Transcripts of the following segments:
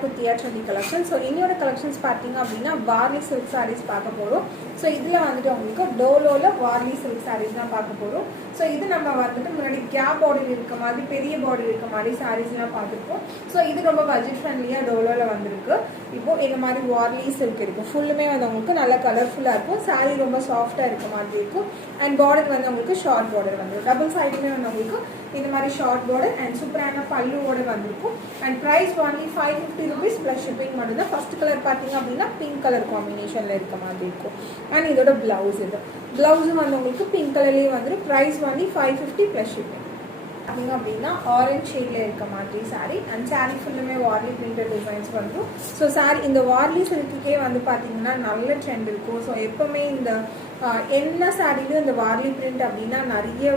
Back with trendy collection. So இன்னொரு collections பார்த்தீங்க அப்படின்னா வார்லி சில்க் சாரீஸ் பார்க்க போகிறோம். ஸோ இதில் வந்துட்டு உங்களுக்கு டோலோவில் வார்லி சில்க் சாரீஸ் தான் பார்க்க போகிறோம். ஸோ இது நம்ம வந்துட்டு முன்னாடி கேப் பார்டர் இருக்க மாதிரி பெரிய பார்டர் இருக்க மாதிரி சாரீஸ்லாம் பார்த்துருப்போம். ஸோ இது ரொம்ப பட்ஜெட் ஃப்ரெண்ட்லியாக டோலோவில் வந்திருக்கு. இப்போது இந்த மாதிரி வார்லி சில்க் இருக்கும், ஃபுல்லுமே வந்து உங்களுக்கு நல்லா கலர்ஃபுல்லாக இருக்கும். சாரீ ரொம்ப சாஃப்டாக இருக்க மாதிரி இருக்கும். அண்ட் பார்டர் வந்து உங்களுக்கு ஷார்ட் பார்டர் வந்துடும். டபுள் சைடுமே வந்து உங்களுக்கு இந்த மாதிரி ஷார்ட் பார்டர் அண்ட் சூப்பரான பல்லுவோட வந்திருக்கும். And price only 550 rupees plus shipping மட்டும் தான். ஃபர்ஸ்ட் கலர் பார்த்தீங்க அப்படின்னா பிங்க் கலர் காம்பினேஷனில் இருக்க மாதிரி இருக்கும். அண்ட் இதோட பிளவுஸ் இது பிளவுஸும் வந்து உங்களுக்கு பிங்க் கலர்லேயே வந்துடும். Price only 550 plus shipping. பார்த்தீங்க அப்படின்னா ஆரஞ்ச் ஷேடில் இருக்க மாதிரி சாரீ அண்ட் சாரீ ஃபுல்லுமே வார்லி பிரிண்டட் டிசைன்ஸ் வந்துடும். ஸோ சாரீ இந்த வார்லி சில்க்குக்கே வந்து பார்த்தீங்கன்னா நல்ல ட்ரெண்ட் இருக்கும். ஸோ எப்போவுமே இந்த என்ன சாரீலும் இந்த வார்லி பிரிண்ட் அப்படின்னா நிறைய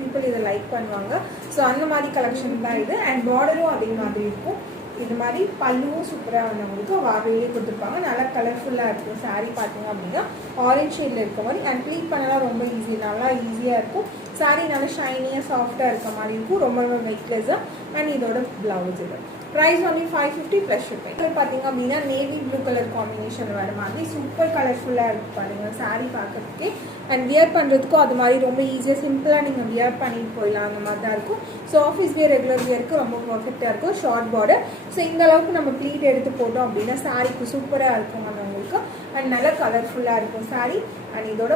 பீப்புள் இதை லைக் பண்ணுவாங்க. ஸோ அந்த மாதிரி கலெக்ஷன் தான் இது. அண்ட் பார்டரும் அதே மாதிரி இருக்கும். இது மாதிரி பல்லுவும் சூப்பராக வந்து உங்களுக்கு வார்லியே கொடுத்துருப்பாங்க. நல்லா கலர்ஃபுல்லாக இருக்கும். சாரீ பார்த்தீங்க அப்படின்னா ஆரஞ்ச் ஷேடில் இருக்க மாதிரி அண்ட் ப்ளீட் பண்ணலாம் ரொம்ப ஈஸி, நல்லா ஈஸியாக இருக்கும். சாரீ நல்லா ஷைனியாக சாஃப்டாக இருக்க மாதிரி இருக்கும். ரொம்ப ரொம்ப வெயிட்லெஸ்ஸாக. அண்ட் இதோட பிளவுஸ் இது ப்ரைஸ் ஒன்லி 550 ப்ளஸ் ஷிப்பிங். பார்த்தீங்க அப்படின்னா நேவி ப்ளூ கலர் காம்பினேஷன் வர மாதிரி சூப்பர் கலர்ஃபுல்லாக இருக்கும் பாருங்கள் சாரீ பார்க்கறதுக்கே. அண்ட் வியர் பண்ணுறதுக்கும் அது மாதிரி ரொம்ப ஈஸியாக சிம்பிளாக நீங்கள் வியர் பண்ணிட்டு போயிடலாம், அந்த மாதிரி தான் இருக்கும். ஸோ ஆஃபீஸ் வியர் ரெகுலர் வியருக்கு ரொம்ப பர்ஃபெக்டாக இருக்கும். Short border. ஸோ இந்த அளவுக்கு நம்ம ப்ளீட் எடுத்து போட்டோம் அப்படின்னா சாரீக்கு சூப்பராக இருக்கும் அது உங்களுக்கு. அண்ட் நல்லா கலர்ஃபுல்லாக இருக்கும் சாரீ. அண்ட் இதோட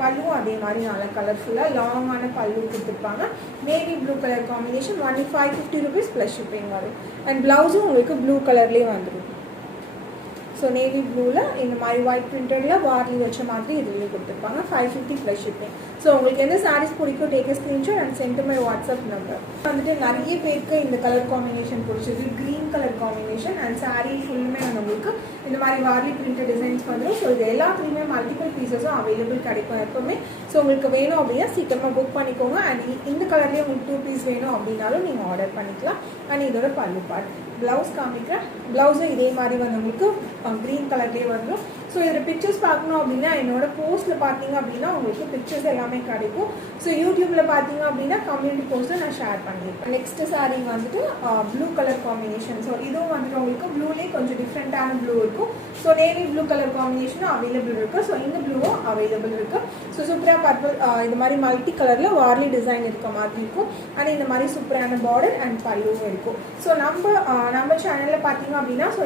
பல்லுவும் அதே மாதிரி நல்லா கலர்ஃபுல்லாக லாங்கான பல்லு கொடுத்துருப்பாங்க. Navy blue colour combination only 550 rupees plus shipping வரும். அண்ட் ப்ளவுஸும் உங்களுக்கு ப்ளூ கலர்லேயே வந்துடும். ஸோ நேவி ப்ளூவில் இந்த மாதிரி ஒயிட் பிரிண்டடில் வார்லி வச்ச மாதிரி இதுலேயே கொடுத்துருப்பாங்க. 550 ப்ளஸ் ஷிப்பிங். ஸோ உங்களுக்கு எந்த சாரீஸ் பிடிக்கும் take a screenshot and send to my WhatsApp number. வந்துட்டு நிறைய பேருக்கு இந்த கலர் காம்பினேஷன் பிடிச்சது green colour combination and sari ஃபுல்லுமே வந்து உங்களுக்கு இந்த மாதிரி வார்லி பிரிண்டட் டிசைன்ஸ் வந்துடும். ஸோ இது எல்லாத்துலேயுமே மல்டிபிள் பீசஸும் அவைலபிள் கிடைக்கும் எப்போவுமே. ஸோ உங்களுக்கு வேணும் அப்படின்னா சீக்கிரமாக புக் பண்ணிக்கோங்க. அண்ட் இந்த கலர்லேயே உங்களுக்கு 2 பீஸ் வேணும் அப்படின்னாலும் நீங்கள் ஆர்டர் பண்ணிக்கலாம். அண்ட் இதோட பல்லு பார்ட் ப்ளவுஸ் காமிக்கிறேன். ப்ளவுஸும் இதே மாதிரி வந்து உங்களுக்கு க்ரீன் கலர்லேயே வந்துடும். ஸோ இதில் பிக்சர்ஸ் பார்க்கணும் அப்படின்னா என்னோட போஸ்ட்டில் பார்த்தீங்க அப்படின்னா உங்களுக்கு பிக்சர்ஸ் எல்லாமே கிடைக்கும். ஸோ யூடியூப்பில் பார்த்தீங்க அப்படின்னா கம்யூனிட்டி போஸ்ட்டில் நான் ஷேர் பண்ணியிருப்பேன். நெக்ஸ்ட் சாரீ வந்துட்டு ப்ளூ கலர் காம்பினேஷன். ஸோ இதுவும் வந்துட்டு உங்களுக்கு ப்ளூலேயே கொஞ்சம் டிஃப்ரெண்ட்டான ப்ளூ இருக்கும். ஸோ நேவி ப்ளூ கலர் காம்பினேஷனும் அவைலபிள் இருக்குது. ஸோ இந்த ப்ளூவும் அவைலபிள் இருக்குது. ஸோ சூப்பராக பர்பிள் இது மாதிரி மல்டி கலரில் வார்லி டிசைன் இருக்க மாதிரி இருக்கும். அண்ட் இந்த மாதிரி சூப்பரான பார்டர் அண்ட் பல்லுவும் இருக்கும். ஸோ நம்ம சேனலில் பார்த்தீங்க அப்படின்னா ஸோ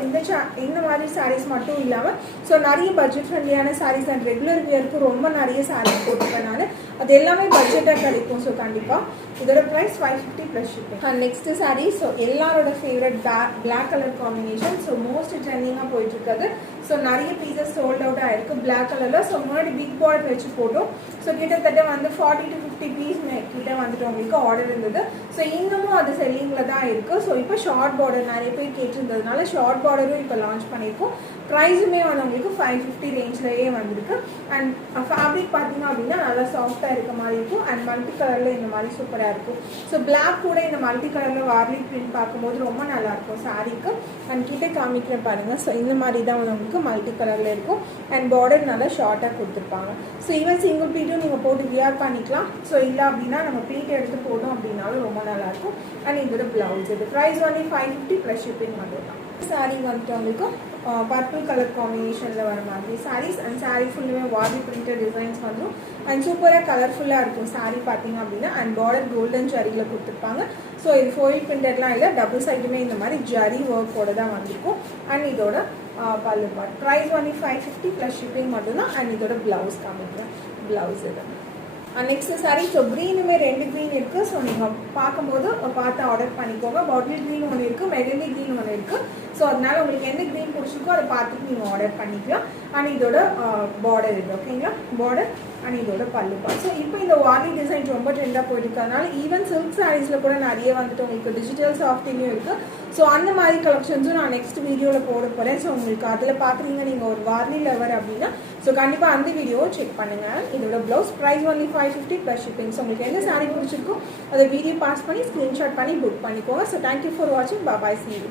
இந்த மாதிரி சாரீஸ் மட்டும் இல்லாமல் ஸோ நிறைய பட்ஜெட் ஃப்ரெண்ட்லியான சாரீஸ் அண்ட் ரெகுலர் வியருக்கு ரொம்ப நிறைய சாரீஸ் போட்டுருக்கேன் நான். அது எல்லாமே பட்ஜெட்டாக கிடைக்கும். ஸோ கண்டிப்பாக இதோட price 550 plus shipping. And next sari so எல்லாரோட favourite black colour combination. So most ட்ரெண்டிங்காக போயிட்டுருக்குது. ஸோ நிறைய பீசஸ் சோல்ட் அவுட் ஆகிருக்கு பிளாக் கலரில். ஸோ முன்னாடி பிக் பார்டர் வச்சு போட்டோம். ஸோ கிட்டத்தட்ட வந்து 40 to 50 பீஸ் கிட்ட வந்துட்டு உங்களுக்கு ஆர்டர் இருந்தது. ஸோ இன்னமும் அது செல்லிங்கில் தான் இருக்குது. ஸோ இப்போ ஷார்ட் பார்டர் நிறைய பேர் கேட்டிருந்ததுனால ஷார்ட் பார்டரும் இப்போ லான்ச் பண்ணியிருக்கோம். ப்ரைஸுமே வந்து உங்களுக்கு 550 ரேஞ்ச்லேயே வந்திருக்கு. அண்ட் ஃபேப்ரிக் பார்த்தீங்க அப்படின்னா நல்லா சாஃப்டாக இருக்க மாதிரி இருக்கும். அண்ட் மல்டி கலரில் இந்த மாதிரி சூப்பராக இருக்கும். ஸோ பிளாக் கூட இந்த மல்டி கலரில் வார்லி பிரிண்ட் பார்க்கும்போது ரொம்ப நல்லாயிருக்கும் சாரீக்கு. அண்ட் கிட்டே காமிக்கிறேன் பாருங்கள். ஸோ இந்த மாதிரி தான் வந்து உங்களுக்கு மல்டி கலரில் இருக்கும். அண்ட் பார்டர் நல்லா ஷார்ட்டாக கொடுத்துருப்பாங்க. ஸோ ஈவன் சிங்கிள் ப்ளீட்டும் நீங்கள் போட்டு வியர் பண்ணிக்கலாம். ஸோ இல்லை அப்படின்னா நம்ம ப்ளீட் எடுத்து போட்டோம் அப்படின்னாலும் ரொம்ப நல்லாயிருக்கும். அண்ட் இதோட ப்ளவுஸ் இது ப்ரைஸ் வந்து 550 ப்ளஸ் ஷிப்பிங் மட்டும் தான். சாரீ வந்துட்டு உங்களுக்கு பர்பிள் கலர் காம்பினேஷனில் வர மாதிரி சாரீஸ். அண்ட் சாரீ ஃபுல்லுமே வார்லி பிரிண்டட் டிசைன்ஸ் வந்துடும். அண்ட் சூப்பராக கலர்ஃபுல்லாக இருக்கும் சாரீ பார்த்தீங்க அப்படின்னா. அண்ட் பார்டர் கோல்டன் ஜரியில் கொடுத்துருப்பாங்க. ஸோ இது ஃபோயில் பிரிண்டட்லாம் இல்லை, டபுள் சைடுமே இந்த மாதிரி ஜரி ஒர்க்கோட தான் வந்திருக்கும். அண்ட் இதோட பல்லு part price only 550 plus shipping மட்டும்தான். அண்ட் இதோட ப்ளவுஸ் காமிக்கிறேன். ப்ளவுஸ் இது நெக்ஸ்ட் சாரீ. ஸோ க்ரீனுமே 2 க்ரீன் இருக்குது. ஸோ நீங்கள் பார்க்கும்போது பார்த்து ஆர்டர் பண்ணிக்கோங்க. பாட்டில் க்ரீன் ஒன்று இருக்குது, மெகந்தி க்ரீன் ஒன்று இருக்குது. ஸோ அதனால் உங்களுக்கு எந்த க்ரீன் பிடிச்சிருக்கோ அதை பார்த்துட்டு நீங்கள் ஆர்டர் பண்ணிக்கலாம். அண்ட் இதோட பார்டர் இது ஓகேங்களா, பார்டர். அண்ட் இதோட பல்லு பார்ட். ஸோ இப்போ இந்த வார்லி டிசைன் ரொம்ப ட்ரெண்டாக போயிருக்கிறதுனால ஈவன் சில்க் சாரீஸில் கூட நிறைய வந்துட்டு உங்களுக்கு டிஜிட்டல் சாஃப்டிங்கும் இருக்குது. ஸோ அந்த மாதிரி கலெக்ஷன்ஸும் நான் நெக்ஸ்ட் வீடியோவில் போட போகிறேன். ஸோ உங்களுக்கு அதில் பார்க்குறீங்க நீங்கள் ஒரு வார்லி லவர் அப்படின்னா ஸோ கண்டிப்பாக அந்த வீடியோவை செக் பண்ணுங்கள். இதோட blouse price only 550 plus shipping. So உங்களுக்கு எந்த சாரீ பிடிச்சிருக்கோ அதை வீடியோ பாஸ் பண்ணி ஸ்க்ரீன்ஷாட் பண்ணி புக் பண்ணிக்கோங்க. ஸோ தேங்க்யூ ஃபார் வாட்சிங். பாய். See you.